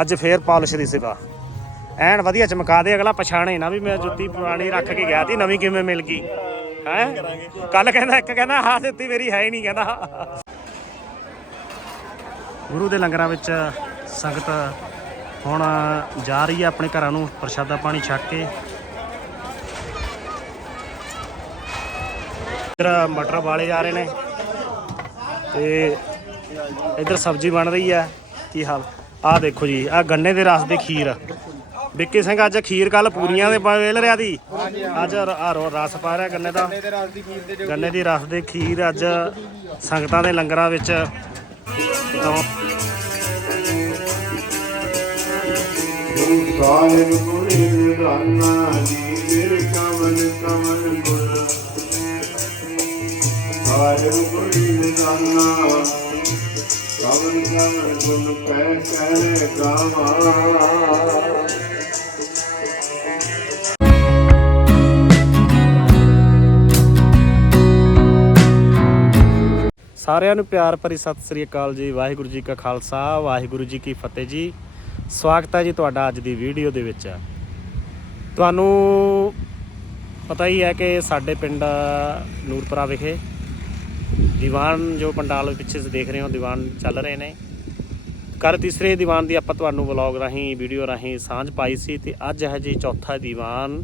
ਅੱਜ ਫੇਰ ਪਾਲਿਸ਼ ਦੀ ਸੇਵਾ। ਐਨ ਵਧੀਆ ਚਮਕਾ ਦੇ, ਅਗਲਾ ਪਛਾਣੇ ਨਾ ਵੀ ਮੈਂ ਜੁੱਤੀ ਪੁਰਾਣੀ ਰੱਖ ਕੇ ਗਿਆ ਸੀ ਨਵੀਂ ਕਿਵੇਂ ਮਿਲ ਗਈ? ਹੈ? ਕੱਲ ਕਹਿੰਦਾ, ਇੱਕ ਕਹਿੰਦਾ, ਆਹ ਜੁੱਤੀ ਮੇਰੀ ਹੈ ਹੀ ਨਹੀਂ, ਕਹਿੰਦਾ। ਗੁਰੂ ਦੇ ਲੰਗਰਾਂ ਵਿੱਚ ਸੰਗਤ ਹੁਣ ਜਾ ਰਹੀ ਹੈ ਆਪਣੇ ਘਰਾਂ ਨੂੰ, ਪ੍ਰਸ਼ਾਦਾ ਪਾਣੀ ਛਕ ਕੇ। ਇੱਧਰ ਮਟਰ ਵਾਲੇ ਜਾ ਰਹੇ ਨੇ। ਤੇ ਇੱਧਰ ਸਬਜ਼ੀ ਬਣ ਰਹੀ ਹੈ, ਕੀ ਹਾਲ? ਆਹ ਦੇਖੋ ਜੀ ਆਹ ਗੰਨੇ ਦੇ ਰਸ ਦੇ ਖੀਰ। ਵਿੱਕੀ ਸਿੰਘ ਅੱਜ ਖੀਰ ਕੱਲ ਪੂਰੀਆਂ ਦੇ ਵੇਲ ਰਿਆ ਦੀ। ਅੱਜ ਰੋ- ਰਸ ਪਾ ਰਿਹਾ ਗੰਨੇ ਦਾ। ਗੰਨੇ ਦੀ ਰਸ ਦੇ ਖੀਰ ਅੱਜ ਸੰਗਤਾਂ ਦੇ ਲੰਗਰਾਂ ਵਿੱਚ ਸਾਹਿਬ ਗੁਣੀ ਰਾਨਾ ਜੀ ਮੇਰੇ ਕਮਲ ਕਮਲ ਗੁਣ ਸਾਹਿਬ ਗੁਣੀ ਰਾਨਾ ਕਮਲ ਕਮਲ ਗੁਣ ਪੈ ਕਹਿ ਕਾਮਾ ਸਾਰਿਆਂ ਨੂੰ ਪਿਆਰ ਭਰੀ ਸਤਿ ਸ੍ਰੀ ਅਕਾਲ ਜੀ, ਵਾਹਿਗੁਰੂ ਜੀ ਕਾ ਖਾਲਸਾ, ਵਾਹਿਗੁਰੂ ਜੀ ਕੀ ਫਤਿਹ ਜੀ। ਸਵਾਗਤ ਹੈ ਜੀ ਤੁਹਾਡਾ ਅੱਜ ਦੀ ਵੀਡੀਓ ਦੇ ਵਿੱਚ। ਤੁਹਾਨੂੰ ਪਤਾ ਹੀ ਹੈ ਕਿ ਸਾਡੇ ਪਿੰਡ ਨੂਰਪੁਰਾ ਵਿਖੇ ਦੀਵਾਨ ਜੋ ਪੰਡਾਲ ਪਿੱਛੇ ਸੇ ਦੇਖ ਰਹੇ ਹੋ, ਦੀਵਾਨ ਚੱਲ ਰਹੇ ਨੇ। ਕਰ ਤੀਸਰੇ ਦੀਵਾਨ ਦੀ ਆਪਾਂ ਤੁਹਾਨੂੰ ਵਲੌਗ ਰਾਹੀਂ, ਵੀਡੀਓ ਰਾਹੀਂ ਸਾਂਝ ਪਾਈ ਸੀ ਤੇ ਅੱਜ ਹੈ ਜੀ ਚੌਥਾ ਦੀਵਾਨ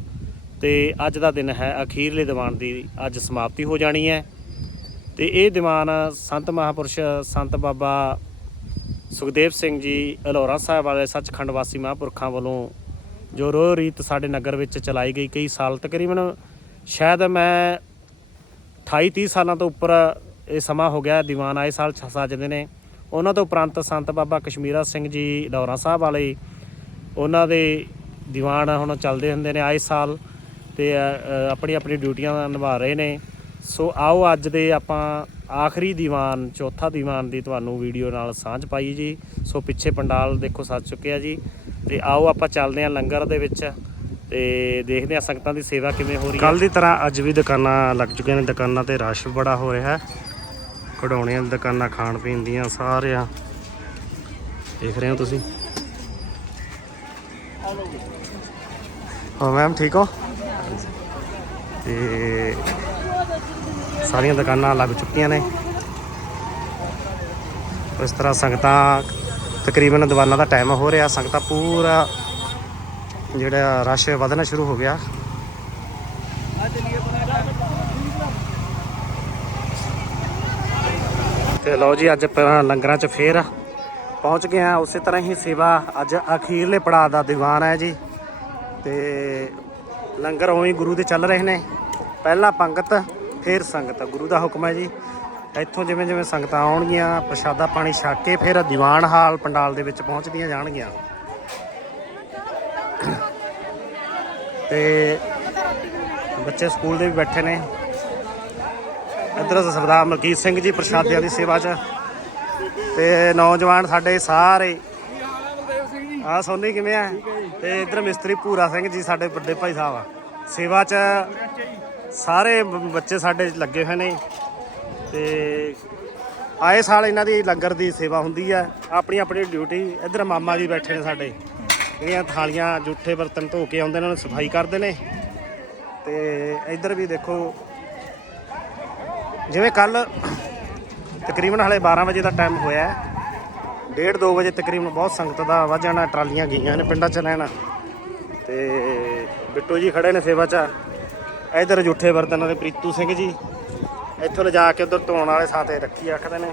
ਤੇ ਅੱਜ ਦਾ ਦਿਨ ਹੈ, ਅਖੀਰਲੇ ਦੀਵਾਨ ਦੀ ਅੱਜ ਸਮਾਪਤੀ ਹੋ ਜਾਣੀ ਹੈ। ਤੇ ਇਹ ਦੀਵਾਨ ਸੰਤ ਮਹਾਪੁਰਸ਼, ਸੰਤ ਬਾਬਾ ਸੁਖਦੇਵ ਸਿੰਘ ਜੀ, ਅਲੌਰਾ ਸਾਹਿਬ ਵਾਲੇ ਸੱਚਖੰਡ ਵਾਸੀ ਮਹਾਂਪੁਰਖਾਂ ਵੱਲੋਂ ਜੋ ਰੋਹ ਰੀਤ ਸਾਡੇ ਨਗਰ ਵਿੱਚ ਚਲਾਈ ਗਈ ਕਈ ਸਾਲ ਤਕਰੀਬਨ, ਸ਼ਾਇਦ ਮੈਂ 28 30 ਸਾਲਾਂ ਤੋਂ ਉੱਪਰ ਇਹ ਸਮਾਂ ਹੋ ਗਿਆ, ਦੀਵਾਨ ਆਏ ਸਾਲ ਛ- ਸੱਜਦੇ ਨੇ। ਉਹਨਾਂ ਤੋਂ ਉਪਰੰਤ ਸੰਤ ਬਾਬਾ ਕਸ਼ਮੀਰਾ ਸਿੰਘ ਜੀ ਲੌਰਾ ਸਾਹਿਬ ਵਾਲੇ, ਉਹਨਾਂ ਦੇ ਦੀਵਾਨ ਹੁਣ ਚੱਲਦੇ ਹੁੰਦੇ ਨੇ ਆਏ ਸਾਲ ਤੇ ਆਪਣੀ ਆਪਣੀ ਡਿਊਟੀਆਂ ਨਿਭਾ ਰਹੇ ਨੇ। ਸੋ ਆਓ ਅੱਜ ਦੇ ਆਪਾਂ ਆਖਰੀ ਦੀਵਾਨ, ਚੌਥਾ ਦੀਵਾਨ ਦੀ ਤੁਹਾਨੂੰ ਵੀਡੀਓ ਨਾਲ ਸਾਂਝ ਪਾਈ ਜੀ। ਸੋ ਪਿੱਛੇ ਪੰਡਾਲ ਦੇਖੋ ਸੱਜ ਚੁੱਕਿਆ ਜੀ। ਤੇ ਆਓ ਆਪਾਂ ਚੱਲਦੇ ਹਾਂ ਲੰਗਰ ਦੇ ਵਿੱਚ। ਤੇ ਦੇਖਦੇ ਹਾਂ ਸੰਗਤਾਂ ਦੀ ਸੇਵਾ ਕਿਵੇਂ ਹੋ ਰਹੀ ਹੈ। ਕੱਲ ਦੀ ਤਰ੍ਹਾਂ ਅੱਜ ਵੀ ਦੁਕਾਨਾਂ ਲੱਗ ਚੁੱਕੀਆਂ ਨੇ, ਦੁਕਾਨਾਂ ਤੇ ਰਸ਼ ਬੜਾ ਹੋ ਰਿਹਾ ਹੈ। ਕਢਾਉਣੀਆਂ ਦੀਆਂ ਦੁਕਾਨਾਂ, ਖਾਣ ਪੀਣ ਦੀਆਂ ਸਾਰਿਆਂ। ਦੇਖ ਰਹੇ ਹੋ ਤੁਸੀਂ? ਹਾਂ ਮੈਮ ਠੀਕ ਹੋ? ਤੇ ਸਾਰੀਆਂ ਦੁਕਾਨਾਂ ਲੱਗ ਚੁੱਕੀਆਂ ਨੇ। ਇਸ ਤਰ੍ਹਾਂ ਸੰਗਤਾਂ ਤਕਰੀਬਨ ਦੁਕਾਨਾਂ ਦਾ ਟਾਈਮ ਹੋ ਰਿਹਾ, ਸੰਗਤਾਂ ਪੂਰਾ ਜਿਹੜਾ ਰਸ਼ ਵਧਣਾ ਸ਼ੁਰੂ ਹੋ ਗਿਆ। ਤੇ ਲਓ ਜੀ, ਅੱਜ ਲੰਗਰਾਂ 'ਚ ਫੇਰ ਪਹੁੰਚ ਗਏ ਆ ਉਸੇ ਤਰ੍ਹਾਂ ਹੀ ਸੇਵਾ ਅੱਜ ਅਖੀਰਲੇ ਪੜਾਅ ਦਾ ਦੀਵਾਨ ਹੈ ਜੀ। ਤੇ ਲੰਗਰ ਉਵੇਂ ਗੁਰੂ ਦੇ ਚੱਲ ਰਹੇ ਨੇ। ਪਹਿਲਾਂ ਪੰਗਤ, ਫਿਰ ਸੰਗਤ। ਗੁਰੂ ਦਾ ਹੁਕਮ ਹੈ ਜੀ। ਇੱਥੋਂ ਜਿਵੇਂ ਜਿਵੇਂ ਸੰਗਤਾਂ ਆਉਣਗੀਆਂ, ਪ੍ਰਸ਼ਾਦਾ ਪਾਣੀ ਛਕ ਕੇ ਫਿਰ ਦੀਵਾਨ ਹਾਲ ਪੰਡਾਲ ਦੇ ਵਿੱਚ ਪਹੁੰਚਦੀਆਂ ਜਾਣਗੀਆਂ। ਤੇ ਬੱਚੇ ਸਕੂਲ ਦੇ ਵੀ ਬੈਠੇ ਨੇ। ਇੱਧਰ ਸਰਦਾਰ ਮਲਕੀਤ ਸਿੰਘ ਜੀ ਪ੍ਰਸ਼ਾਦਿਆਂ ਦੀ ਸੇਵਾ 'ਚ। ਤੇ ਨੌਜਵਾਨ ਸਾਡੇ ਸਾਰੇ। ਆ ਸੋਨੀ ਕਿਵੇਂ ਆ? ਤੇ ਇੱਧਰ ਮਿਸਤਰੀ ਭੂਰਾ ਸਿੰਘ ਜੀ ਸਾਡੇ ਵੱਡੇ ਭਾਈ ਸਾਹਿਬ ਆ। ਸੇਵਾ 'ਚ ਸਾਰੇ ਬੱਚੇ ਸਾਡੇ ਲੱਗੇ ਹੋਏ ਨੇ। ਤੇ ਆਏ ਸਾਲ ਇਹਨਾਂ ਦੀ ਲੰਗਰ ਦੀ ਸੇਵਾ ਹੁੰਦੀ ਆ। ਆਪਣੀ ਆਪਣੀ ਡਿਊਟੀ ਇੱਧਰ ਮਾਮਾ ਜੀ ਬੈਠੇ ਨੇ ਸਾਡੇ। ਜਿਹੜੀਆਂ ਥਾਲੀਆਂ ਜੂਠੇ ਬਰਤਨ ਧੋ ਕੇ ਆਉਂਦੇ ਨੇ, ਉਹਨਾਂ ਨੂੰ ਸਫ਼ਾਈ ਕਰਦੇ ਨੇ। ਤੇ ਇੱਧਰ ਵੀ ਦੇਖੋ, ਜਿਵੇਂ ਕੱਲ ਤਕਰੀਬਨ ਹਲੇ 12 ਵਜੇ ਦਾ ਟਾਈਮ ਹੋਇਆ ਹੈ। ਡੇਢ 2 ਵਜੇ ਤਕਰੀਬਨ ਬਹੁਤ ਸੰਗਤ ਦਾ ਵੱਧ ਜਾਣਾ ਟਰਾਲੀਆਂ ਗਈਆਂ ਨੇ ਪਿੰਡਾਂ 'ਚ ਰਹਿਣਾ। ਤੇ ਬਿੱਟੂ ਜੀ ਖੜੇ ਨੇ ਸੇਵਾ 'ਚ। ਇਧਰ ਜੁੱਠੇ ਬਰਤਨਾਂ ਦੇ ਪ੍ਰੀਤੂ ਸਿੰਘ ਜੀ। ਇੱਥੋਂ ਲਿਜਾ ਕੇ ਉਧਰ ਧੋਣ ਵਾਲੇ ਸਾਥੇ ਰੱਖੀ ਆਖਦੇ ਨੇ।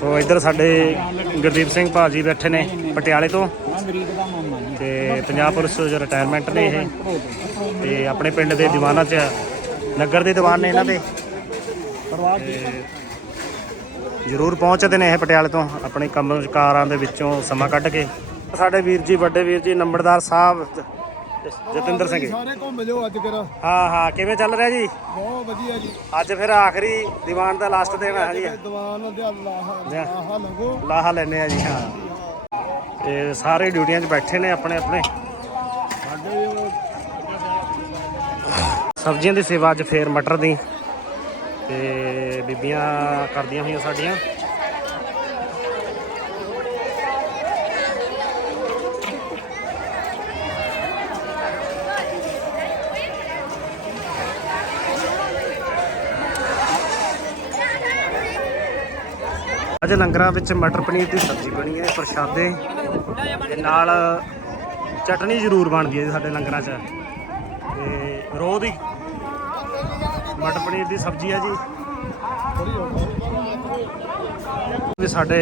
ਸੋ ਇੱਧਰ ਸਾਡੇ ਗੁਰਦੀਪ ਸਿੰਘ ਭਾਜੀ ਬੈਠੇ ਨੇ ਪਟਿਆਲੇ ਤੋਂ। ਤੇ ਪੰਜਾਬ ਪੁਲਿਸ ਚ ਰਿਟਾਇਰਮੈਂਟ ਨੇ ਇਹ, ਤੇ ਆਪਣੇ ਪਿੰਡ ਦੇ ਦੀਵਾਨਾਂ 'ਚ ਨਗਰ ਦੇ ਦੀਵਾਨ ਨੇ ਇਹਨਾਂ ਦੇ। ਜ਼ਰੂਰ ਪਹੁੰਚਦੇ ਨੇ ਇਹ ਪਟਿਆਲੇ ਤੋਂ ਆਪਣੇ ਕੰਮਕਾਰਾਂ ਦੇ ਵਿੱਚੋਂ ਸਮਾਂ ਕੱਢ ਕੇ। ਸਾਡੇ ਵੀਰ ਜੀ, ਵੱਡੇ ਵੀਰ ਜੀ, ਨੰਬਰਦਾਰ ਸਾਹਿਬ ਜਤਿੰਦਰ ਸਿੰਘ ਜੀ। ਸਾਰੇ ਘੁੰਮ ਲਿਓ ਅੱਜ ਕਰ ਹਾਂ ਹਾਂ ਕਿਵੇਂ ਚੱਲ ਰਿਹਾ ਜੀ? ਬਹੁਤ ਵਧੀਆ ਜੀ। ਅੱਜ ਫਿਰ ਆਖਰੀ ਦੀਵਾਨ ਦਾ ਲਾਸਟ ਦਿਨ ਹੈ ਜੀ। ਦੀਵਾਨ ਦੇ ਆਹ ਲਗੋ ਲਾਹਾ ਲੈਨੇ ਆ ਜੀ ਹਾਂ। ਤੇ ਸਾਰੇ ਡਿਊਟੀਆਂ 'ਚ ਬੈਠੇ ਨੇ ਆਪਣੇ ਆਪਣੇ। ਸਬਜ਼ੀਆਂ ਦੀ ਸੇਵਾ ਅੱਜ ਫੇਰ ਮਟਰ ਦੀ। ਤੇ ਬੀਬੀਆਂ ਕਰਦੀਆਂ ਹੋਈਆਂ ਸਾਡੀਆਂ। ਅੱਜ ਲੰਗਰਾਂ ਵਿੱਚ ਮਟਰ ਪਨੀਰ ਦੀ ਸਬਜ਼ੀ ਬਣੀ ਹੈ ਪ੍ਰਸ਼ਾਦੇ। ਤੇ ਨਾਲ ਚਟਨੀ ਜ਼ਰੂਰ ਬਣਦੀ ਹੈ ਸਾਡੇ ਲੰਗਰਾਂ 'ਚ। ਤੇ ਰੋਹ ਦੀ ਮਟਰ ਪਨੀਰ ਦੀ ਸਬਜ਼ੀ ਹੈ ਜੀ। ਵੀ ਸਾਡੇ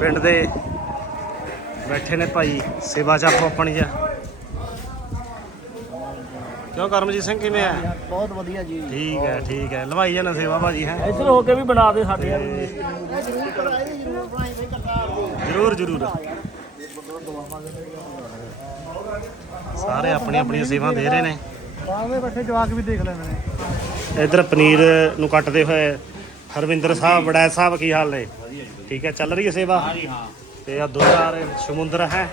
ਪਿੰਡ ਦੇ ਬੈਠੇ ਨੇ ਭਾਈ ਸੇਵਾ ਆਪੋ ਆਪਣੀ ਆ ਕਿਉਂ ਕਰਮਜੀਤ ਸਿੰਘ ਕਿਵੇਂ ਆ ਬਹੁਤ ਵਧੀਆ ਜੀ। ਠੀਕ ਹੈ ਠੀਕ ਹੈ। ਲਵਾਈ ਜਾਣਾ ਸੇਵਾ ਭਾਜੀ ਹੈ? ਇੱਧਰ ਹੋ ਕੇ ਵੀ ਬਣਾ ਦੇ ਸਾਡੇ ਜਰੂਰ ਜਰੂਰ। ਸਾਰੇ ਆਪਣੀ ਆਪਣੀਆਂ ਸੇਵਾ ਦੇ ਰਹੇ ਨੇ। ਆਵੇਂ ਬੈਠੇ ਜਵਾਕ ਵੀ ਦੇਖ ਲੈਣੇ ਨੇ। ਇਧਰ ਪਨੀਰ ਨੂੰ ਕੱਟਦੇ ਹੋਏ ਹਰਵਿੰਦਰ ਸਾਹਿਬ ਬੜੈਤ ਸਾਹਿਬ ਕੀ ਹਾਲ ਨੇ? ਠੀਕ ਹੈ ਚੱਲ ਰਹੀ ਹੈ ਸੇਵਾ? ਹਾਂਜੀ ਹਾਂ। ਤੇ ਆ ਦੁਆਰ ਸਮੁੰਦਰ ਹੈ।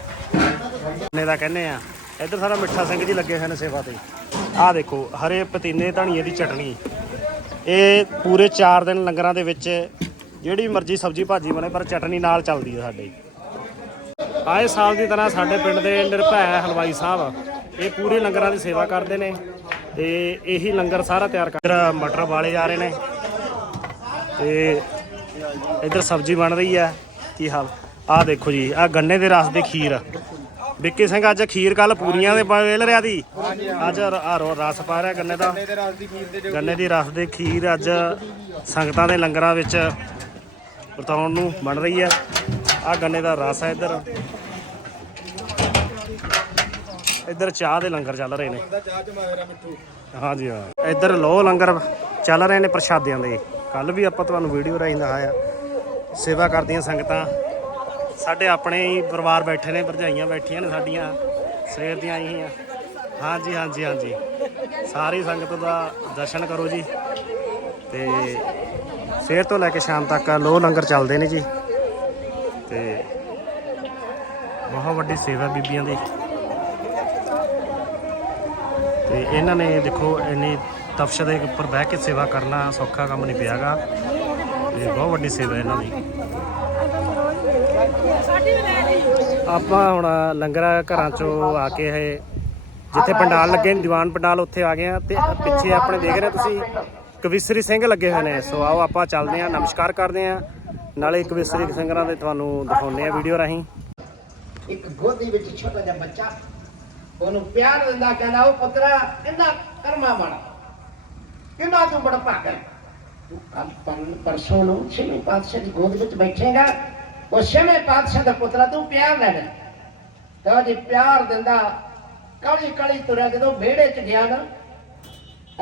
ਨੇ ਦਾ ਕਹਿੰਦੇ ਆ? ਇਧਰ ਸਾਰਾ ਮਿੱਠਾ ਸਿੰਘ ਜੀ ਲੱਗੇ ਹੋਏ ਨੇ ਸੇਵਾ ਤੇ। ਆਹ ਦੇਖੋ ਹਰੇ ਪਤੀਨੇ ਧਣੀਏ ਦੀ ਚਟਣੀ। ਇਹ ਪੂਰੇ 4 ਦਿਨ ਲੰਗਰਾਂ ਦੇ ਵਿੱਚ ਜਿਹੜੀ ਮਰਜ਼ੀ ਸਬਜ਼ੀ ਭਾਜੀ ਬਣੇ ਪਰ ਚਟਣੀ ਨਾਲ ਚੱਲਦੀ ਹੈ ਸਾਡੇ। ਆਏ ਸਾਲ ਦੀ ਤਰ੍ਹਾਂ ਸਾਡੇ ਪਿੰਡ ਦੇ ਨਿਰਭੈ ਹਲਵਾਈ ਸਾਹਿਬ ਇਹ ਪੂਰੇ ਲੰਗਰਾਂ ਦੀ ਸੇਵਾ ਕਰਦੇ ਨੇ ਤੇ ਇਹੀ ਲੰਗਰ ਸਾਰਾ ਤਿਆਰ ਕਰ ਮਟਰ ਵਾਲੇ ਜਾ ਰਹੇ ਨੇ। ਤੇ ਇੱਧਰ ਸਬਜ਼ੀ ਬਣ ਰਹੀ ਹੈ ਕੀ ਹਾਲ? ਆਹ ਦੇਖੋ ਜੀ ਆਹ ਗੰਨੇ ਦੇ ਰਸ ਦੀ ਖੀਰ ਵਿੱਕੀ ਸਿੰਘ ਅੱਜ ਖੀਰ ਕੱਲ ਪੂਰੀਆਂ ਦੇ ਵੇਲ ਰਿਆ ਦੀ। ਅੱਜ ਰੋ- ਰਸ ਪਾ ਰਿਹਾ ਗੰਨੇ ਦਾ। ਗੰਨੇ ਦੀ ਰਸ ਦੀ ਖੀਰ ਅੱਜ ਸੰਗਤਾਂ ਦੇ ਲੰਗਰਾਂ ਵਿੱਚ ਵਰਤਾਉਣ ਨੂੰ ਬਣ ਰਹੀ ਹੈ। ਆਹ ਗੰਨੇ ਦਾ ਰਸ ਹੈ ਇੱਧਰ। ਇੱਧਰ ਚਾਹ ਦੇ ਲੰਗਰ ਚੱਲ ਰਹੇ ਨੇ। ਹਾਂਜੀ, ਹਾਂ। ਇੱਧਰ ਲੋ ਲੰਗਰ ਚੱਲ ਰਹੇ ਨੇ ਪ੍ਰਸ਼ਾਦਿਆਂ ਦੇ। ਕੱਲ ਵੀ ਆਪਾਂ ਤੁਹਾਨੂੰ ਵੀਡੀਓ ਰਾਹੀਂ ਦਿਖਾਇਆ। ਸੇਵਾ ਕਰਦੀਆਂ ਸੰਗਤਾਂ। ਸਾਡੇ ਆਪਣੇ ਹੀ ਪਰਿਵਾਰ ਬੈਠੇ ਨੇ, ਭਰਜਾਈਆਂ ਬੈਠੀਆਂ ਨੇ ਸਾਡੀਆਂ। ਸਵੇਰ ਦੀਆਂ ਆਈ ਹੋਈਆਂ। ਹਾਂਜੀ ਹਾਂਜੀ ਹਾਂਜੀ। ਸਾਰੀ ਸੰਗਤ ਦਾ ਦਰਸ਼ਨ ਕਰੋ ਜੀ। ਤੇ ਸਵੇਰ ਤੋਂ ਲੈ ਕੇ ਸ਼ਾਮ ਤੱਕ ਲੋ ਲੰਗਰ ਚੱਲਦੇ ਨੇ ਜੀ। ਤੇ ਬਹੁਤ ਵੱਡੀ ਸੇਵਾ ਬੀਬੀਆਂ ਦੀ। ਤੇ ਇਹਨਾਂ ਨੇ ਦੇਖੋ, ਇੰਨੀ ਤਪਸ਼ ਦੇ ਉੱਪਰ ਬਹਿ ਕੇ ਸੇਵਾ ਕਰਨਾ ਸੌਖਾ ਕੰਮ ਨਹੀਂ ਪਿਆਗਾ। ਤੇ ਬਹੁਤ ਵੱਡੀ ਸੇਵਾ ਇਹਨਾਂ ਦੀ। ਆਪਾਂ ਹੁਣ ਲੰਗਰ ਘਰਾਂ ਚੋਂ ਆ ਕੇ ਇਹ ਜਿੱਥੇ ਪੰਡਾਲ ਲੱਗੇ ਨੇ, ਦੀਵਾਨ ਪੰਡਾਲ ਉੱਥੇ ਆ ਗਏ ਆ ਤੇ ਪਿੱਛੇ ਆਪਣੇ ਦੇਖ ਰਹੇ ਤੁਸੀਂ ਕਵਿਸਰੀ ਸਿੰਘ ਲੱਗੇ ਹੋਏ ਨੇ। ਸੋ ਆਓ ਆਪਾਂ ਚੱਲਦੇ ਆ ਨਮਸਕਾਰ ਕਰਦੇ ਆ ਨਾਲੇ ਕਵਿਸਰੀ ਸਿੰਘਾਂ ਦੇ ਤੁਹਾਨੂੰ ਦਿਖਾਉਂਦੇ ਆ ਵੀਡੀਓ ਰਾਹੀਂ। ਇੱਕ ਗੋਦੀ ਵਿੱਚ ਛੋਟਾ ਜਿਹਾ ਬੱਚਾ, ਉਹਨੂੰ ਪਿਆਰ ਦਿੰਦਾ, ਕਹਿੰਦਾ, ਉਹ ਪੁੱਤਰਾ ਇਹਦਾ ਕਰਮਾ ਬਣ ਕਿੰਨਾ ਤੂੰ ਬੜਾ ਭਾਗਾ ਤੂੰ ਕੱਲ ਪਰ- ਪਰਸੋਂ ਨੂੰ ਛੇਵੇਂ ਪਾਤਸ਼ਾਹ ਦੀ ਗੋਦ ਵਿੱਚ ਬੈਠੇਗਾ। ਉਹ ਛੇਵੇਂ ਪਾਤਸ਼ਾਹ ਦਾ ਪੁੱਤਰਾ ਤੂੰ ਪਿਆਰ ਲੈਣਾ ਤਾਂ ਜੀ ਪਿਆਰ ਦਿੰਦਾ ਕਾਲੀ ਕਾਲੀ ਤੁਰਿਆ ਜਦੋਂ ਵਿਹੜੇ 'ਚ ਗਿਆ ਨਾ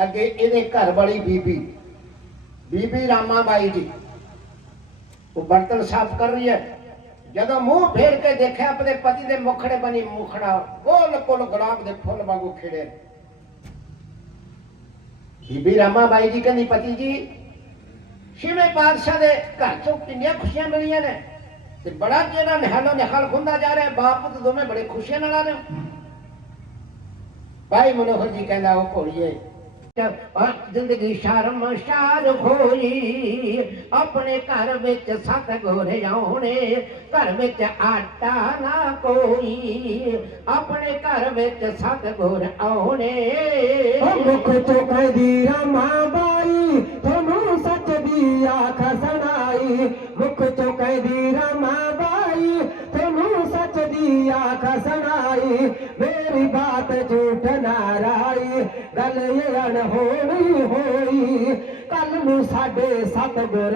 ਅੱਗੇ ਇਹਦੇ ਘਰ ਵਾਲੀ ਬੀਬੀ ਬੀਬੀ ਰਾਮਾ ਬਾਈ ਜੀ। ਉਹ ਬਰਤਨ ਸਾਫ਼ ਕਰ ਰਹੀ ਹੈ। ਜਦੋਂ ਮੂੰਹ ਫੇਰ ਕੇ ਦੇਖਿਆ, ਆਪਣੇ ਪਤੀ ਦੇ ਮੁਖੜੇ ਬਣੀ ਮੁਖੜਾ, ਕੋਲ ਕੋਲ ਗੁਲਾਬ ਦੇ ਫੁੱਲ ਵਾਂਗੂ ਖਿੜੇ। ਬੀਬੀ ਰਾਮਾ ਬਾਈ ਜੀ ਕਹਿੰਦੀ, ਪਤੀ ਜੀ, ਛੇਵੇਂ ਪਾਤਸ਼ਾਹ ਦੇ ਘਰ ਚੋਂ ਕਿੰਨੀਆਂ ਖੁਸ਼ੀਆਂ ਮਿਲੀਆਂ ਨੇ। ਤੇ ਬੜਾ ਜਿਹੜਾ ਨਿਹਾਲੋ ਨਿਹਾਲ ਹੁੰਦਾ ਜਾ ਰਿਹਾ, ਬਾਪ ਪੁੱਤ ਦੋਵੇਂ ਬੜੇ ਖੁਸ਼ੀਆਂ ਨਾਲ ਆ ਰਹੇ ਭਾਈ ਮਨੋਹਰ ਜੀ ਕਹਿੰਦਾ, ਉਹ ਭੋਲੀਏ ਜ਼ਿੰਦਗੀ ਸ਼ਰਮ ਸ਼ਾਰ ਹੋਈ ਆਪਣੇ ਘਰ ਵਿੱਚ ਸੱਤ ਗੋਰੇ ਆਉਣੇ, ਘਰ ਵਿੱਚ ਆਟਾ ਨਾ ਕੋਈ। ਆਪਣੇ ਘਰ ਵਿੱਚ ਸੱਤ ਗੋਰ ਆਉਣੇ ਮੁਖ ਤੋਂ ਕਹਿੰਦੀ ਰਾਮਾ ਬਾਈ, ਤੁਹਾਨੂੰ ਸੱਚ ਦੀ ਆਖ ਸੁਣਾਈ। ਮੁਖ ਤੋਂ ਕਹਿੰਦੀ ਰਾਮਾ ਬਾਈ ਸੱਚ ਦੀ ਆਖ ਸੁਣਾਈ ਮੇਰੀ ਬਾਤ ਝੂਠ ਨਾ ਰਾਈ, ਗੱਲ ਇਹ ਅਣਹੋਣੀ ਹੋਈ। ਕੱਲ ਨੂੰ ਸਾਡੇ ਸੱਤ ਗੁਰ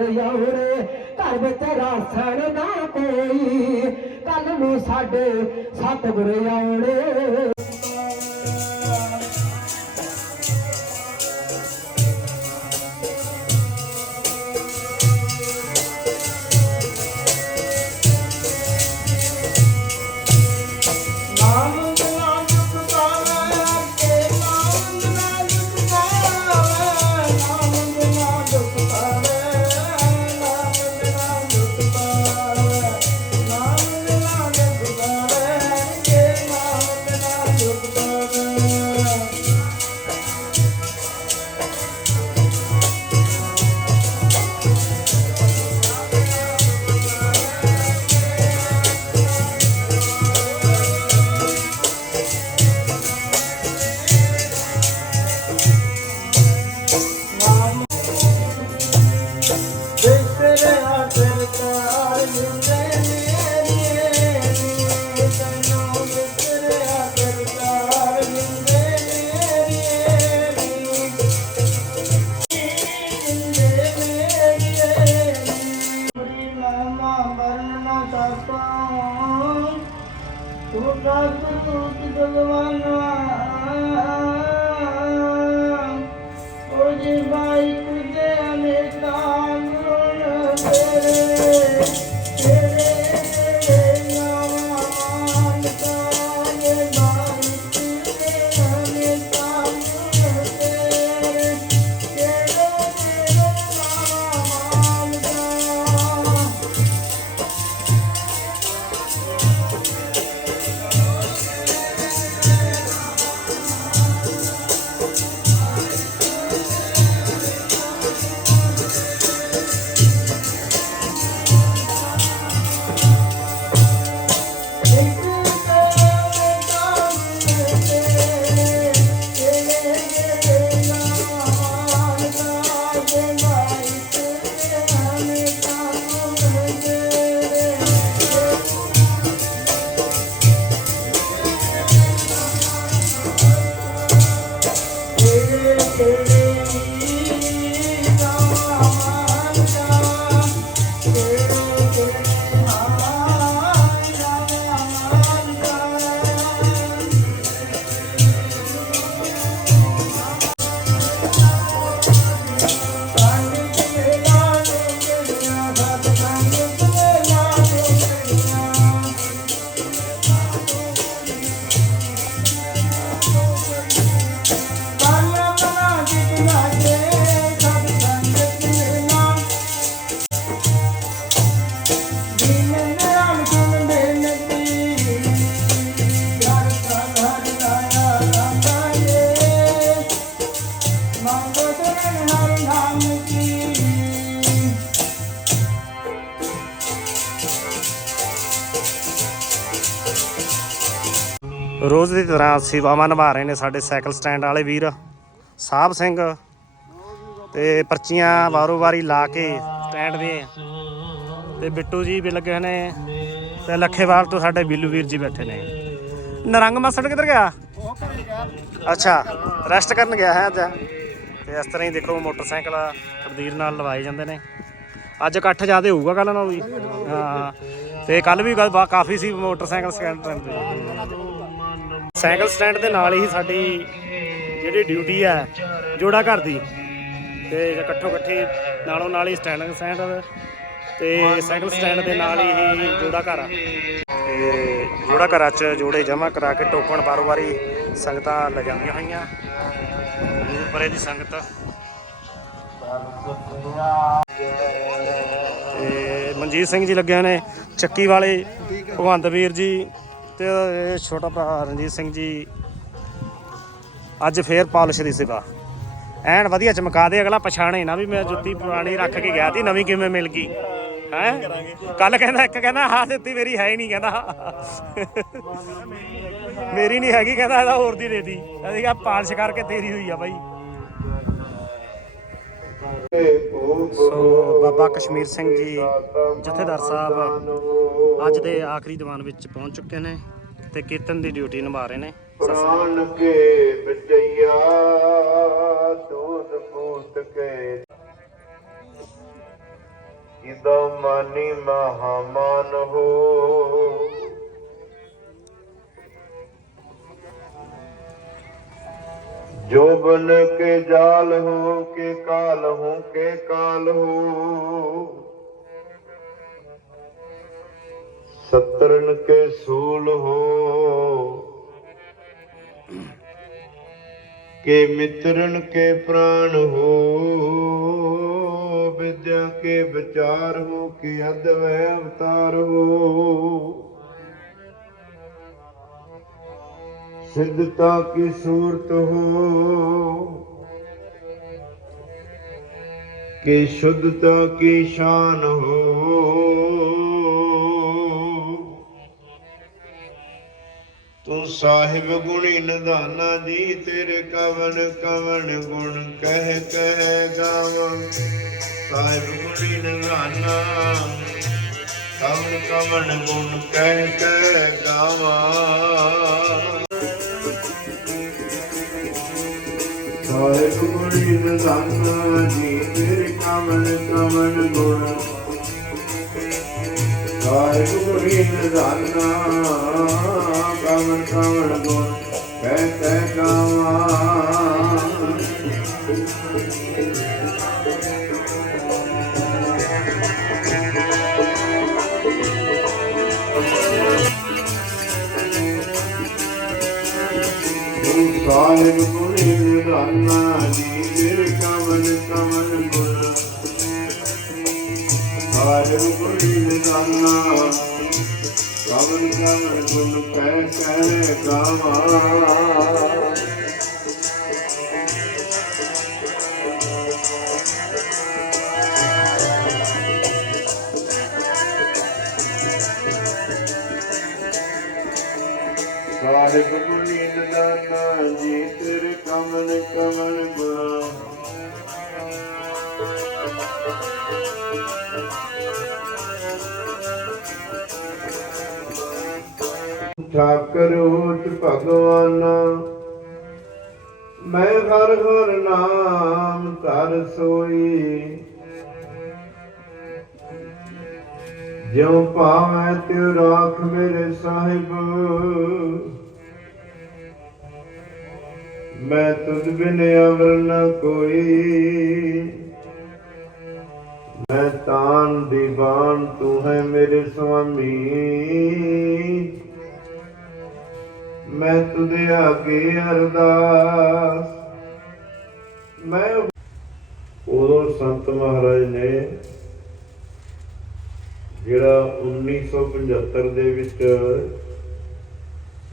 ਘਰ ਵਿੱਚ ਰਾਸਣ ਨਾ ਕੋਈ। ਕੱਲ ਨੂੰ ਸਾਡੇ ਸੱਤ ਗੁਰ ਆਉਣੇ ਵਿਸਰਿਆ ਸਰਕਾਰ ਜਿੰਦੇ ਸੇਵਾਵਾਂ ਨਿਭਾ ਰਹੇ ਨੇ ਸਾਡੇ ਸਾਈਕਲ ਸਟੈਂਡ ਵਾਲੇ ਵੀਰ। ਸਾਹਿਬ ਸਿੰਘ ਤੇ ਪਰਚੀਆਂ ਵਾਰੋ ਵਾਰੀ ਲਾ ਕੇ ਸਟੈਂਡ ਦੇ। ਤੇ ਬਿੱਟੂ ਜੀ ਵੀ ਲੱਗੇ ਨੇ ਤੇ ਲੱਖੇਵਾਲ ਤੋਂ ਸਾਡੇ ਬਿੱਲੂ ਵੀਰ ਜੀ ਬੈਠੇ ਨੇ। ਨਰੰਗ ਮਸੜ ਕਿੱਧਰ ਗਿਆ? ਅੱਛਾ, ਰੈਸਟ ਕਰਨ ਗਿਆ ਹੈ ਅੱਜ। ਤੇ ਇਸ ਤਰ੍ਹਾਂ ਹੀ ਦੇਖੋ ਮੋਟਰਸਾਈਕਲ ਤਬਦੀਰ ਨਾਲ ਲਵਾਏ ਜਾਂਦੇ ਨੇ। ਅੱਜ ਇਕੱਠ ਜ਼ਿਆਦਾ ਹੋਊਗਾ ਕੱਲ ਨਾਲੋਂ ਵੀ। ਹਾਂ, ਤੇ ਕੱਲ ਵੀ ਕਾਫੀ ਸੀ ਮੋਟਰਸਾਈਕਲ ਸਟੈਂਡ ਤੇ। ਸਾਈਕਲ ਸਟੈਂਡ ਦੇ ਨਾਲ ਹੀ ਸਾਡੀ ਜਿਹੜੀ ਡਿਊਟੀ ਹੈ ਜੋੜਾ ਘਰ ਦੀ। ਤੇ ਇਕੱਠੋ ਇਕੱਠੇ ਨਾਲੋਂ ਨਾਲ ਹੀ ਸਟੈਂਡਿੰਗ ਸਟੈਂਡ ਤੇ ਸਾਈਕਲ ਸਟੈਂਡ ਦੇ ਨਾਲ ਹੀ ਜੋੜਾ ਘਰ ਆ। ਤੇ ਜੋੜਾ ਘਰਾਂ 'ਚ ਜੋੜੇ ਜਮ੍ਹਾਂ ਕਰਾ ਕੇ ਟੋਕਣ ਬਾਰੋ ਬਾਰੀ ਸੰਗਤਾਂ ਲੈ ਹੋਈਆਂ। ਦੂਰ ਪਰੇ ਦੀ ਸੰਗਤ ਤੇ ਮਨਜੀਤ ਸਿੰਘ ਜੀ ਲੱਗਿਆ ਨੇ, ਚੱਕੀ ਵਾਲੇ, ਭਗਵੰਤ ਵੀਰ ਜੀ ਤੇ ਇਹ ਛੋਟਾ ਭਰਾ ਰਣਜੀਤ ਸਿੰਘ ਜੀ ਅੱਜ ਫੇਰ ਪਾਲਿਸ਼ ਦੀ ਸੇਵਾ। ਐਨ ਵਧੀਆ ਚਮਕਾ ਦੇ, ਅਗਲਾ ਪਛਾਣੇ ਨਾ ਵੀ ਮੈਂ ਜੁੱਤੀ ਪੁਰਾਣੀ ਰੱਖ ਕੇ ਗਿਆ ਸੀ ਨਵੀਂ ਕਿਵੇਂ ਮਿਲ ਗਈ? ਹੈ? ਕੱਲ ਕਹਿੰਦਾ, ਇੱਕ ਕਹਿੰਦਾ, ਆਹ ਜੁੱਤੀ ਮੇਰੀ ਹੈ ਹੀ ਨਹੀਂ, ਕਹਿੰਦਾ। ਮੇਰੀ ਨਹੀਂ ਹੈਗੀ, ਕਹਿੰਦਾ, ਇਹਦਾ ਹੋਰ ਦੀ ਦੇ ਦੀ। ਅਸੀਂ ਕਿਹਾ ਪਾਲਿਸ਼ ਕਰਕੇ ਤੇਰੀ ਹੋਈ ਆ ਬਾਈ। ਸੋ ਬਾਬਾ ਕਸ਼ਮੀਰ ਸਿੰਘ ਜੀ, ਜਥੇਦਾਰ ਸਾਹਿਬ ਅੱਜ ਦੇ ਆਖਰੀ ਦੀਵਾਨ ਵਿੱਚ ਪਹੁੰਚ ਚੁੱਕੇ ਨੇ ਤੇ ਕੀਰਤਨ ਦੀ ਡਿਊਟੀ ਨਿਭਾ ਰਹੇ ਨੇ। ਪ੍ਰਾਨ ਕੇ ਬਚਈਆ ਦੂਧ ਪੂਤ ਕੇ। ਇਦਾ ਮਾਨੀ ਮਹਾਮਾਨ ਹੋ। ਜੋ ਬਨ ਕੇ ਜਾਲ ਹੋ, ਕੇ ਕਾਲ ਹੋ, ਕੇ ਕਾਲ ਸਤਰਨ ਕੇ ਸੂਲ ਹੋ। ਕੇ ਮਿੱਤਰਨ ਕੇ ਪ੍ਰਾਣ ਹੋ। ਵਿਦਿਆ ਕੇ ਵਿਚਾਰ ਹੋ, ਕੇ ਅਦਵੈ ਅਵਤਾਰ ਹੋ। ਸਿੱਧਤਾ ਕੀ ਸੂਰਤ ਹੋ। ਕਿ ਸ਼ੁੱਧਤਾ ਕੀ ਸ਼ਾਨ ਹੋ। ਤੂੰ ਸਾਹਿਬ ਗੁਣੀ ਨਿਧਾਨਾ ਜੀ ਤੇਰੇ ਕਵਨ ਕਵਨ ਗੁਣ ਕਹਿ ਕਹਿ ਗਾਵਾਂ। ਸਾਹਿਬ ਗੁਣੀ ਨਿਧਾਨਾ ਕਵਨ ਕਵਨ ਗੁਣ ਕਹਿ ਕਹਿ ਗਾਵਾਂ। ਸਾਹਿਬ ਗੁਣੀ ਨਿਧਾਨਾ ਜੀ ਤੇਰੇ ਕਵਨ ਕਵਨ ਗੁਣ ਸਾਹਿਬ ਗੁਣੀ ਨਿਧਾਨਾ ਕਵਨ ਕਵਨ ਗੁਣ ਕਹਿ ਕਹਿ ਗਾਵਾਂ। ਤੂੰ ਸਾਹਿਬ ਗੁਣੀ ਨਿਧਾਨਾ ਜੀ ਤੇਰੇ ਕਵਨ ਕਵਨ ਗੁਣ ਸਾਹਿਬ ਗੁਣੀ ਨਿਧਾਨਾ ਕਵਨ ਕਵਨ ਗੁਣ ਕਹਿ ਕਹਿ ਗਾਵਾਂ। ਕਰੋਚ ਭਗਵਾਨ। ਮੈਂ ਹਰ ਹਰ ਨਾਮ ਧਰ ਸੋਈ। ਜਿਉ ਭਾਵੇਂ ਤਿਉ ਰਾਖ ਮੇਰੇ ਸਾਹਿਬ। ਮੈਂ ਤੁਧ ਬਿਨ ਅਵਰ ਨ ਕੋਈ। ਮੈਂ ਤਾਨ ਦੀਵਾਨ ਤੂੰ ਹੈ ਮੇਰੇ ਸੁਆਮੀ। ਮੈਂ ਤੁਧੇ ਆਗੇ ਅਰਦਾਸ। ਮੈਂ ਉਦੋਂ ਸੰਤ ਮਹਾਰਾਜ ਨੇ ਜਿਹੜਾ 1975 ਦੇ ਵਿੱਚ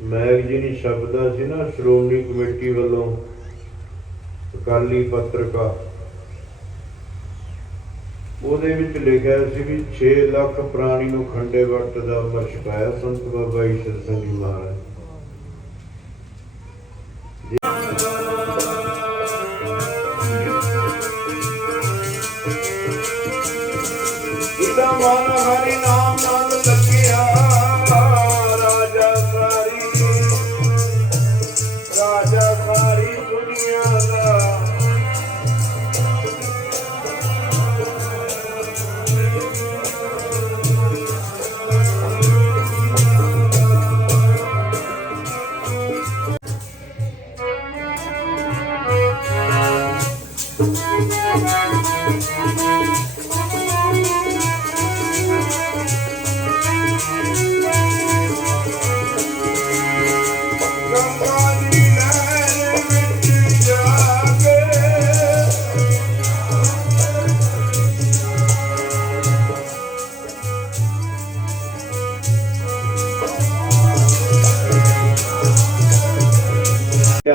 ਮੈਗਜ਼ੀਨ ਸ਼ਬਦਾ ਸੀ ਨਾ, ਸ਼੍ਰੋਮਣੀ ਕਮੇਟੀ ਵੱਲੋਂ ਅਕਾਲੀ ਪੱਤਰਕਾ ਉਹਦੇ ਵਿੱਚ ਲਿਖਿਆ ਸੀ ਵੀ 6 ਲੱਖ ਪ੍ਰਾਣੀ ਨੂੰ ਖੰਡੇ ਵਰਤ ਦਾ ਅਮਰ ਛਕਾਇਆ ਸੰਤ ਬਾਬਾ ਈਸ਼ਰ ਸਿੰਘ ਜੀ ਮਹਾਰਾਜ।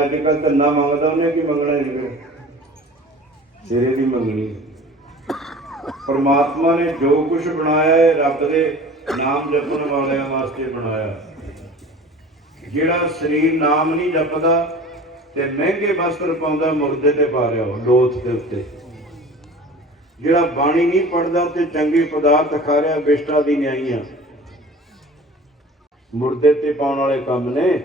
ਤੇ ਅੱਜ ਕੱਲ ਧੰਨਾ ਮੰਗਦਾ ਉਹਨੇ ਕੀ ਮੰਗਣਾ ਨਹੀਂ। ਸਿਰੇ ਦੀ ਮੰਗਣੀ। ਪਰਮਾਤਮਾ ਨੇ ਜੋ ਕੁਝ ਬਣਾਇਆ ਹੈ ਰੱਬ ਦੇ ਨਾਮ ਜਪਣ ਵਾਲਿਆਂ ਵਾਸਤੇ ਬਣਾਇਆ। ਜਿਹੜਾ ਸਰੀਰ ਨਾਮ ਨਹੀਂ ਜਪਦਾ ਤੇ ਮਹਿੰਗੇ ਵਸਤਰ ਪਾਉਂਦਾ, ਮੁਰਦੇ ਤੇ ਪਾ ਰਿਹਾ ਲੋਥ ਦੇ ਉੱਤੇ। ਜਿਹੜਾ ਬਾਣੀ ਨਹੀਂ ਪੜਦਾ ਤੇ ਚੰਗੇ ਪਦਾਰਥ ਖਾ ਰਿਹਾ, ਬਿਸ਼ਟਾ ਦੀ ਨਿਆਈਆਂ। ਮੁਰਦੇ ਤੇ ਪਾਉਣ ਵਾਲੇ ਕੰਮ ਨੇ।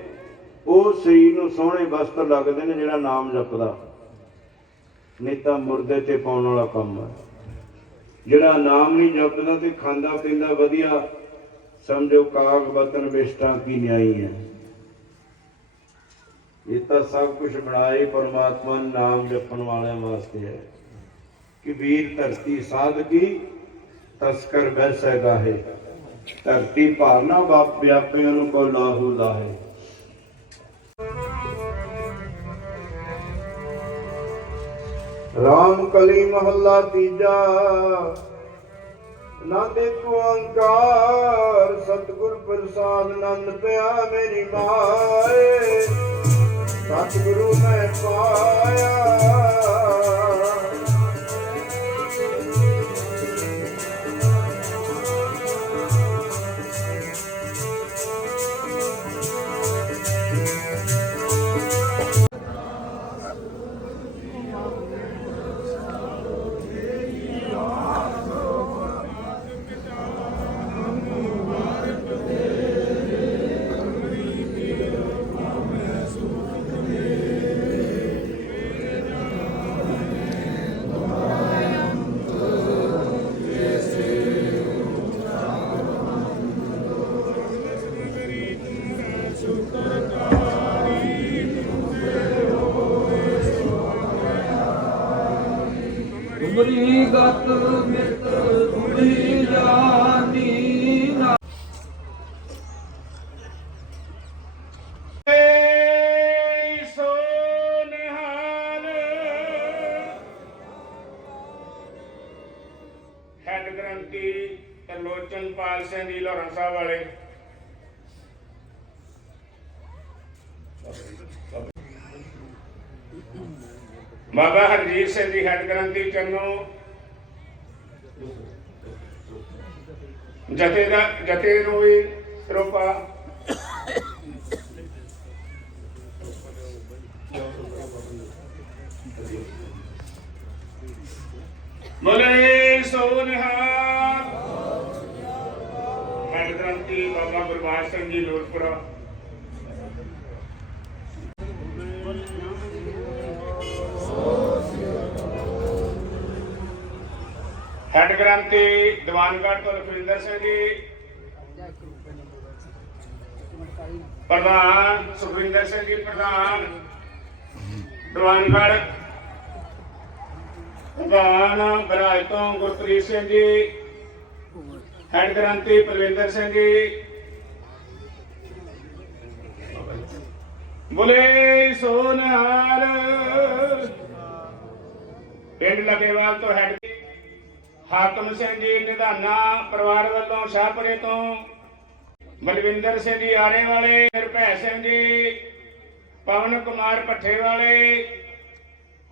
ਉਹ ਸਰੀਰ ਨੂੰ ਸੋਹਣੇ ਵਸਤਰ ਲੱਗਦੇ ਨੇ ਜਿਹੜਾ ਨਾਮ ਜਪਦਾ। ਨਹੀਂ ਤਾਂ ਮੁਰਦੇ ਤੇ ਪਾਉਣ ਵਾਲਾ ਕੰਮ ਹੈ। ਜਿਹੜਾ ਨਾਮ ਨਹੀਂ ਜਪਦਾ ਤੇ ਖਾਂਦਾ ਪੀਂਦਾ ਵਧੀਆ, ਸਮਝੋ ਕਾਗ ਬਤਨ ਵਿਸ਼ਟਾਂ ਕੀ ਨਿਆਈ ਹੈ। ਇਹ ਤਾਂ ਸਭ ਕੁਝ ਬਣਾਏ ਪਰਮਾਤਮਾ ਨਾਮ ਜਪਣ ਵਾਲਿਆਂ ਵਾਸਤੇ ਹੈ। ਕਿ ਵੀਰ ਧਰਤੀ ਸਾਧਕੀ, ਤਸਕਰ ਬੈਸੈ ਗਾਹੇ ਧਰਤੀ ਭਾਰਨਾ ਬਾਪ ਵਿਆਪਿਆਂ ਨੂੰ ਕੋ ਲਾਹੂ ਲਾਹੇ। ਰਾਮ ਕਲੀ ਮਹੱਲਾ ਤੀਜਾ। ਨਾਦੇ ਓੰਕਾਰ, ਸਤਿਗੁਰ ਪ੍ਰਸਾਦ ਨੰਦ ਪਿਆ ਮੇਰੀ ਮਾਏ। ਸਤਿਗੁਰੂ ਮੈਂ ਪਾਇਆ ਹੈਡ ਗ੍ਰੰਥੀ ਚੰਨੋ। ਜਥੇ ਦਾ ਜਥੇ ਨੂੰ ਵੀ ਸਰੋਪਾ ਬੋਲੇ ਸੋ ਹੈਡ ਗ੍ਰੰਥੀ ਬਾਬਾ ਗੁਰਬਾਜ ਸਿੰਘ ਜੀ ਲੋਰਪੁਰਾ ਹੈਡ ਗ੍ਰੰਥੀ ਦੀਵਾਨਗੜ੍ਹ ਤੋਂ ਲਖਵਿੰਦਰ ਸਿੰਘ ਜੀ। ਪ੍ਰਧਾਨ ਸੁਖਵਿੰਦਰ ਸਿੰਘ ਜੀ, ਪ੍ਰਧਾਨ ਦੀਵਾਨਗੜ੍ਹ। ਪ੍ਰਧਾਨ ਬਰਾਜ ਤੋਂ ਗੁਰਪ੍ਰੀਤ ਸਿੰਘ ਜੀ। ਹੈਡ ਗ੍ਰੰਥੀ ਪਰਵਿੰਦਰ ਸਿੰਘ ਜੀ। ਬੋਲੇ ਸੋ ਪਿੰਡ ਲਗੇਵਾਲ ਤੋਂ ਹੈਡ ਹਾਕਮ ਸਿੰਘ ਜੀ ਨਿਧਾਨਾ ਪਰਿਵਾਰ ਵੱਲੋਂ ਸ਼ਾਹਪੁਰੇ ਤੋਂ ਬਲਵਿੰਦਰ ਸਿੰਘ ਜੀ ਆਰੇ ਵਾਲੇ ਨਿਰਭੈ ਸਿੰਘ ਜੀ, ਪਵਨ ਕੁਮਾਰ ਭੱਠੇ ਵਾਲੇ,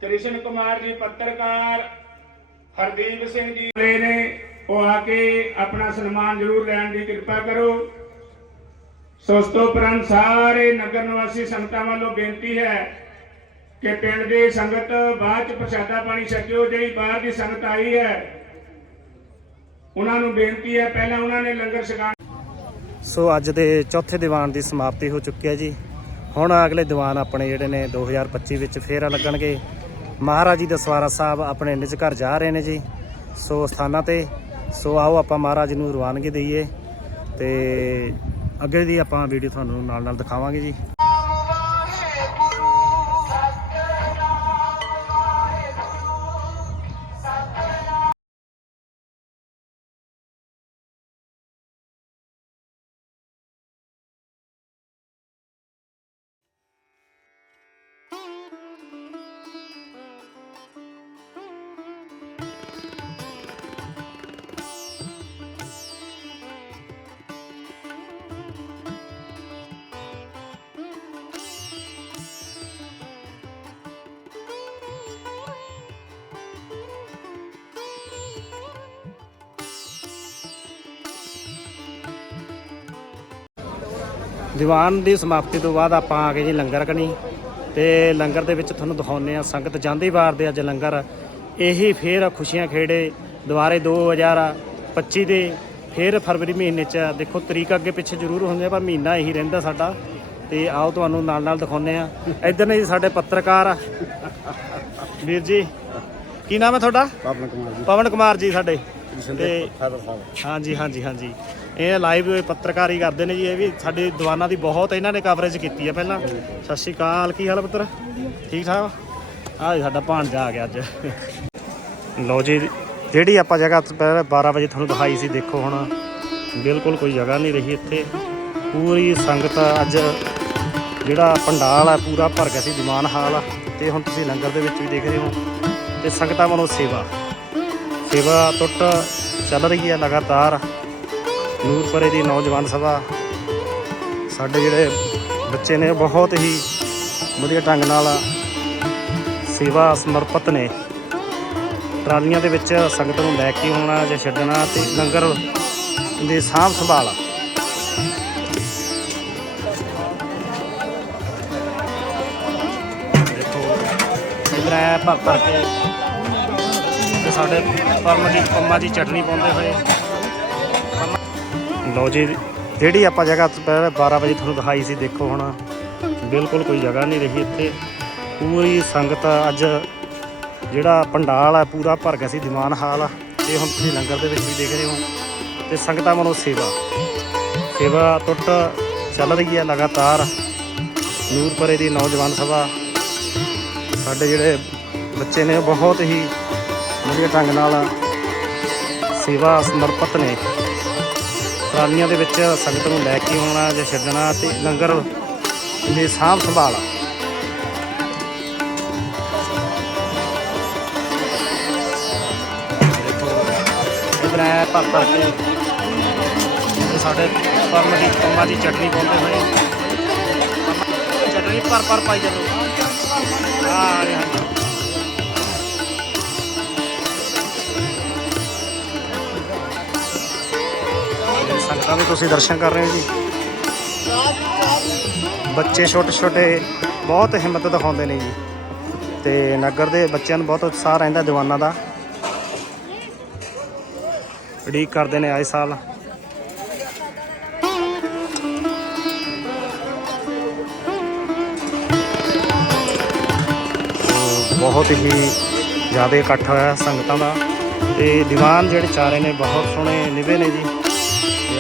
ਕ੍ਰਿਸ਼ਨ ਕੁਮਾਰ ਜੀ ਪੱਤਰਕਾਰ, ਹਰਦੀਪ ਸਿੰਘ ਜੀ ਨੇ, ਉਹ ਆ ਕੇ ਆਪਣਾ ਸਨਮਾਨ ਜ਼ਰੂਰ ਲੈਣ ਦੀ ਕਿਰਪਾ ਕਰੋ। ਸੋ ਉਸ ਤੋਂ ਉਪਰੰਤ ਸਾਰੇ ਨਗਰ ਨਿਵਾਸੀ ਸੰਗਤਾਂ ਵੱਲੋਂ ਬੇਨਤੀ ਹੈ ਕਿ ਪਿੰਡ ਦੀ ਸੰਗਤ ਬਾਅਦ ਚ ਪ੍ਰਸ਼ਾਦਾ ਪਾਣੀ ਛਕਿਓ, ਜਿਹੜੀ ਬਾਹਰ ਦੀ ਸੰਗਤ ਆਈ ਹੈ। ਉਹਨਾਂ ਨੂੰ ਬੇਨਤੀ ਹੈ, ਪਹਿਲਾਂ ਉਹਨਾਂ ਨੇ ਲੰਗਰ ਛਕਾ ਸੋ ਅੱਜ ਦੇ ਚੌਥੇ ਦੀਵਾਨ ਦੀ ਸਮਾਪਤੀ ਹੋ ਚੁੱਕੀ ਹੈ ਜੀ। ਹੁਣ ਅਗਲੇ ਦੀਵਾਨ ਆਪਣੇ ਜਿਹੜੇ ਨੇ 2025 ਵਿੱਚ ਫੇਰਾ ਲੱਗਣਗੇ। ਮਹਾਰਾਜ ਜੀ ਦਸਵਾਰਾ ਸਾਹਿਬ ਆਪਣੇ ਨਿਜ ਘਰ ਜਾ ਰਹੇ ਨੇ ਜੀ। ਸੋ ਸਥਾਨਾਂ ਤੇ, ਸੋ ਆਓ ਆਪਾਂ ਮਹਾਰਾਜ ਨੂੰ ਰਵਾਨਗੀ ਦਈਏ। ਤੇ ਅੱਗੇ ਦੀ ਆਪਾਂ ਵੀਡੀਓ ਤੁਹਾਨੂੰ ਨਾਲ ਨਾਲ ਦਿਖਾਵਾਂਗੇ ਜੀ। ਦੀਵਾਨ ਦੀ ਸਮਾਪਤੀ ਤੋਂ ਬਾਅਦ ਆਪਾਂ ਆ ਗਏ ਜੀ ਲੰਗਰ ਕਣੀ। ਤੇ ਲੰਗਰ ਦੇ ਵਿੱਚ ਤੁਹਾਨੂੰ ਦਿਖਾਉਂਦੇ ਆ ਸੰਗਤ ਜਾਂਦੀ ਵਾਰ ਦੇ ਅੱਜ ਲੰਗਰ। ਇਹੀ ਫੇਰ ਖੁਸ਼ੀਆਂ ਖੇੜੇ ਦੁਬਾਰੇ 2025 ਦੇ ਫੇਰ ਫਰਵਰੀ ਮਹੀਨੇ ਚ ਦੇਖੋ ਤਰੀਕ ਅੱਗੇ ਪਿੱਛੇ ਜ਼ਰੂਰ ਹੁੰਦੇ ਆ ਪਰ ਮਹੀਨਾ ਇਹੀ ਰਹਿੰਦਾ ਸਾਡਾ। ਤੇ ਆਓ ਤੁਹਾਨੂੰ ਨਾਲ ਨਾਲ ਦਿਖਾਉਂਦੇ ਆ ਇੱਧਰ ਨੇ ਜੀ ਸਾਡੇ ਪੱਤਰਕਾਰ ਵੀਰ ਜੀ ਕੀ ਨਾਮ ਹੈ ਤੁਹਾਡਾ? ਪਵਨ ਕੁਮਾਰ ਜੀ। ਪਵਨ ਕੁਮਾਰ ਜੀ ਸਾਡੇ। ਤੇ ਹਾਂਜੀ ਹਾਂਜੀ ਹਾਂਜੀ। ਇਹ ਲਾਈਵ ਪੱਤਰਕਾਰੀ ਕਰਦੇ ਨੇ ਜੀ, ਇਹ ਵੀ ਸਾਡੇ ਦੀਵਾਨਾਂ ਦੀ ਬਹੁਤ ਇਹਨਾਂ ਨੇ ਕਵਰੇਜ ਕੀਤੀ ਹੈ ਪਹਿਲਾਂ। ਸਤਿ ਸ਼੍ਰੀ ਅਕਾਲ, ਕੀ ਹਾਲ ਪੁੱਤਰ? ਠੀਕ ਠਾਕ? ਆਹ ਸਾਡਾ ਭਾਣਜਾ ਆ ਗਿਆ ਅੱਜ। ਲਓ ਜੀ, ਜਿਹੜੀ ਆਪਾਂ ਜਗ੍ਹਾ ਪਹਿਲਾਂ 12 ਵਜੇ ਤੁਹਾਨੂੰ ਦਿਖਾਈ ਸੀ, ਦੇਖੋ ਹੁਣ। ਬਿਲਕੁਲ ਕੋਈ ਜਗ੍ਹਾ ਨਹੀਂ ਰਹੀ ਇੱਥੇ। ਪੂਰੀ ਸੰਗਤ ਅੱਜ ਜਿਹੜਾ ਪੰਡਾਲ ਆ, ਪੂਰਾ ਭਰ ਗਿਆ ਸੀ, ਦੀਵਾਨ ਹਾਲ ਆ। ਤੇ ਹੁਣ ਤੁਸੀਂ ਲੰਗਰ ਦੇ ਵਿੱਚ ਵੀ ਦੇਖ ਰਹੇ ਹੋ। ਤੇ ਸੰਗਤਾਂ ਵੱਲੋਂ ਸੇਵਾ। ਸੇਵਾ ਟੁੱਟ ਚੱਲ ਰਹੀ ਹੈ ਲਗਾਤਾਰ। ਨੂਰਪੁਰੇ ਦੀ ਨੌਜਵਾਨ ਸਭਾ। ਸਾਡੇ ਜਿਹੜੇ ਬੱਚੇ ਨੇ ਬਹੁਤ ਹੀ ਵਧੀਆ ਢੰਗ ਨਾਲ ਸੇਵਾ ਸਮਰਪਿਤ ਨੇ। ਟਰਾਲੀਆਂ ਦੇ ਵਿੱਚ ਸੰਗਤ ਨੂੰ ਲੈ ਕੇ ਆਉਣਾ ਜਾਂ ਛੱਡਣਾ ਤੇ ਲੰਗਰ ਦੀ ਸਾਂਭ ਸੰਭਾਲ। ਦੇਖੋ, ਇਧਰ ਆਇਆ ਭਰ ਭਰ ਕੇ ਤੇ ਸਾਡੇ ਪਰਮਜੀਤ ਪੰਮਾ ਜੀ ਚਟਨੀ ਪਾਉਂਦੇ ਹੋਏ। ਲਓ ਜੀ, ਜਿਹੜੀ ਆਪਾਂ ਜਗ੍ਹਾ ਪਹਿਲਾਂ 12 ਵਜੇ ਤੁਹਾਨੂੰ ਦਿਖਾਈ ਸੀ, ਦੇਖੋ ਹੁਣ। ਬਿਲਕੁਲ ਕੋਈ ਜਗ੍ਹਾ ਨਹੀਂ ਰਹੀ ਇੱਥੇ। ਪੂਰੀ ਸੰਗਤ ਅੱਜ ਜਿਹੜਾ ਪੰਡਾਲ ਆ, ਪੂਰਾ ਭਰ ਗਿਆ ਸੀ, ਦੀਵਾਨ ਹਾਲ ਆ। ਤੇ ਹੁਣ ਤੁਸੀਂ ਲੰਗਰ ਦੇ ਵਿੱਚ ਵੀ ਦੇਖ ਰਹੇ ਹੋ। ਤੇ ਸੰਗਤਾਂ ਵੱਲੋਂ ਸੇਵਾ। ਸੇਵਾ ਟੁੱਟ ਚੱਲ ਰਹੀ ਹੈ ਲਗਾਤਾਰ। ਨੂਰਪੁਰੇ ਦੀ ਨੌਜਵਾਨ ਸਭਾ। ਸਾਡੇ ਜਿਹੜੇ ਬੱਚੇ ਨੇ ਬਹੁਤ ਹੀ ਵਧੀਆ ਢੰਗ ਨਾਲ ਸੇਵਾ ਸਮਰਪਿਤ ਨੇ। ਟਰਾਲੀਆਂ ਦੇ ਵਿੱਚ ਸੰਗਤ ਨੂੰ ਲੈ ਕੇ ਆਉਣਾ ਜਾਂ ਛੱਡਣਾ ਤੇ ਲੰਗਰ ਦੀ ਸਾਂਭ ਸੰਭਾਲ ਦੇਖੋ ਭਰ ਭਰ ਕੇ। ਸਾਡੇ ਪਰਮ ਦੀ ਪੰਮਾ ਦੀ ਚਟਨੀ ਪਾਉਂਦੇ ਹੋਏ। ਚਟਨੀ ਭਰ ਭਰ ਪਾਈ ਜਾਂਦੇ। ਹਾਂ ਜੀ ਹਾਂਜੀ ਦੇ ਤੁਸੀਂ ਦਰਸ਼ਨ ਕਰ ਰਹੇ ਹੋ ਜੀ। ਬੱਚੇ ਛੋਟੇ ਛੋਟੇ ਬਹੁਤ ਹਿੰਮਤ ਦਿਖਾਉਂਦੇ ਨੇ ਜੀ। ਤੇ ਨਗਰ ਦੇ ਬੱਚਿਆਂ ਨੂੰ ਬਹੁਤ ਉਤਸ਼ਾਹ ਰਹਿੰਦਾ ਦੀਵਾਨਾਂ ਦਾ। ਉਡੀਕ ਕਰਦੇ ਨੇ ਆਏ ਸਾਲ। ਬਹੁਤ ਹੀ ਜ਼ਿਆਦਾ ਇਕੱਠ ਹੋਇਆ ਸੰਗਤਾਂ ਦਾ। ਤੇ ਦੀਵਾਨ ਜਿਹੜੇ ਚਾਰੇ ਨੇ ਬਹੁਤ ਸੋਹਣੇ ਨਿਵੇ ਨੇ ਜੀ।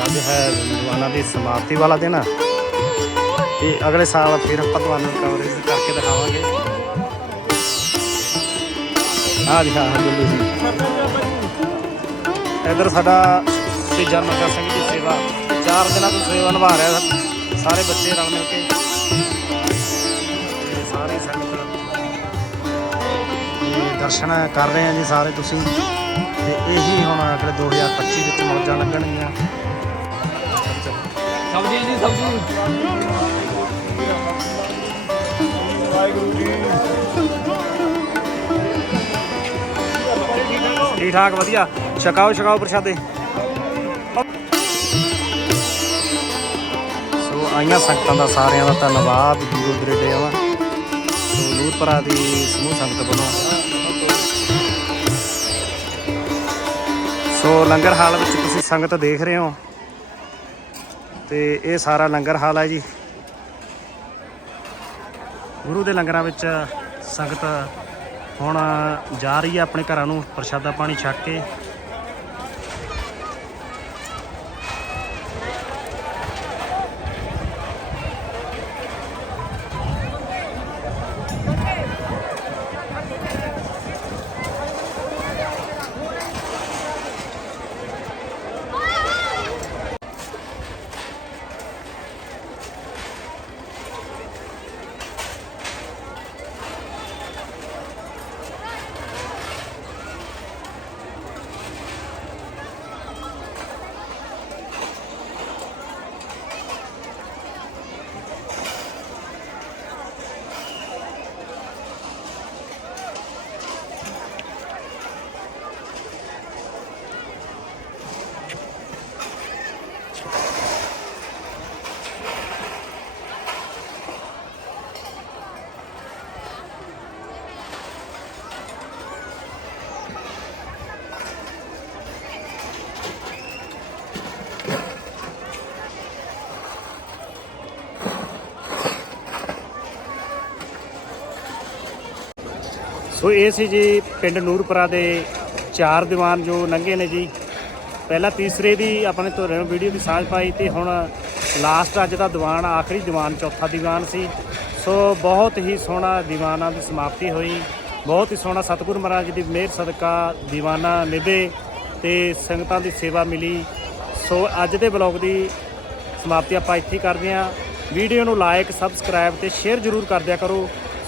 ਅੱਜ ਹੈ ਦੀਵਾਨਾਂ ਦੀ ਸਮਾਪਤੀ ਵਾਲਾ ਦਿਨ ਤੇ ਅਗਲੇ ਸਾਲ ਫਿਰ ਆਪਾਂ ਤੁਹਾਨੂੰ ਕਵਰੇਜ ਕਰਕੇ ਦਿਖਾਵਾਂਗੇ। ਹਾਂ ਜੀ ਹਾਂ ਜੁੱਲੂ ਜੀ। ਇਧਰ ਸਾਡਾ ਤੀਜਾ ਨਗਰ ਸਿੰਘ ਦੀ ਸੇਵਾ। ਚਾਰ ਦਿਨਾਂ ਤੋਂ ਸੇਵਾ ਨਿਭਾ ਰਿਹਾ ਸਾਰੇ ਬੱਚੇ ਰਲ ਮਿਲ ਕੇ। ਸਾਰੇ ਸੰਗਤ ਦਰਸ਼ਨ ਕਰ ਰਹੇ ਆ ਜੀ ਸਾਰੇ ਤੁਸੀਂ। ਤੇ ਇਹੀ ਹੁਣ ਅਗਲੇ 2025 ਵਿੱਚ ਮੌਜਾਂ ਲੱਗਣਗੀਆਂ। ਸਬਜ਼ੀ ਜੀ ਸਬਜ਼ੀ ਵਾਹਿਗੁਰੂ ਜੀ ਠੀਕ ਠਾਕ ਵਧੀਆ। ਛਕਾਓ ਛਕਾਓ ਪ੍ਰਸ਼ਾਦੇ। ਸੋ ਆਈਆਂ ਸੰਗਤਾਂ ਦਾ ਸਾਰਿਆਂ ਦਾ ਧੰਨਵਾਦ ਦੂਰੋਂ ਦਰੇਡੇ ਆਵਾ ਸੋ ਨੂਰਪੁਰਾ ਦੀ ਸਮੂਹ ਸੰਗਤ ਵੱਲੋਂ। ਸੋ ਲੰਗਰ ਹਾਲ ਵਿੱਚ ਤੁਸੀਂ ਸੰਗਤ ਦੇਖ ਰਹੇ ਹੋ। ਤੇ ਇਹ ਸਾਰਾ ਲੰਗਰ ਹਾਲ ਹੈ ਜੀ। ਗੁਰੂ ਦੇ ਲੰਗਰਾਂ ਵਿੱਚ ਸੰਗਤ ਹੁਣ ਜਾ ਰਹੀ ਹੈ ਆਪਣੇ ਘਰਾਂ ਨੂੰ ਪ੍ਰਸ਼ਾਦਾ ਪਾਣੀ ਛਕ ਕੇ। ਸੋ ਇਹ ਸੀ ਜੀ ਪਿੰਡ ਨੂਰਪੁਰਾ ਦੇ ਚਾਰ ਦੀਵਾਨ ਜੋ ਲੰਘੇ ਨੇ ਜੀ। ਪਹਿਲਾਂ ਤੀਸਰੇ ਦੀ ਆਪਣੇ ਧੋਰੇ ਨੂੰ ਵੀਡੀਓ ਦੀ ਸਾਂਝ ਪਾਈ ਤੇ ਹੁਣ ਲਾਸਟ ਅੱਜ ਦਾ ਦੀਵਾਨ, ਆਖਰੀ ਦੀਵਾਨ, ਚੌਥਾ ਦੀਵਾਨ ਸੀ। ਸੋ ਬਹੁਤ ਹੀ ਸੋਹਣਾ ਦੀਵਾਨਾਂ ਦੀ ਸਮਾਪਤੀ ਹੋਈ। ਬਹੁਤ ਹੀ ਸੋਹਣਾ ਸਤਿਗੁਰੂ ਮਹਾਰਾਜ ਦੀ ਮਿਹਰ, ਸਦਕਾ ਦੀਵਾਨਾ ਨਿਭੇ ਤੇ ਸੰਗਤਾਂ ਦੀ ਸੇਵਾ ਮਿਲੀ। ਸੋ ਅੱਜ ਦੇ ਬਲੌਗ ਦੀ ਸਮਾਪਤੀ ਆਪਾਂ ਇੱਥੇ ਕਰਦੇ ਹਾਂ। ਵੀਡੀਓ ਨੂੰ ਲਾਈਕ ਸਬਸਕ੍ਰਾਈਬ ਤੇ ਸ਼ੇਅਰ ਜ਼ਰੂਰ ਕਰ ਦਿਆ ਕਰੋ।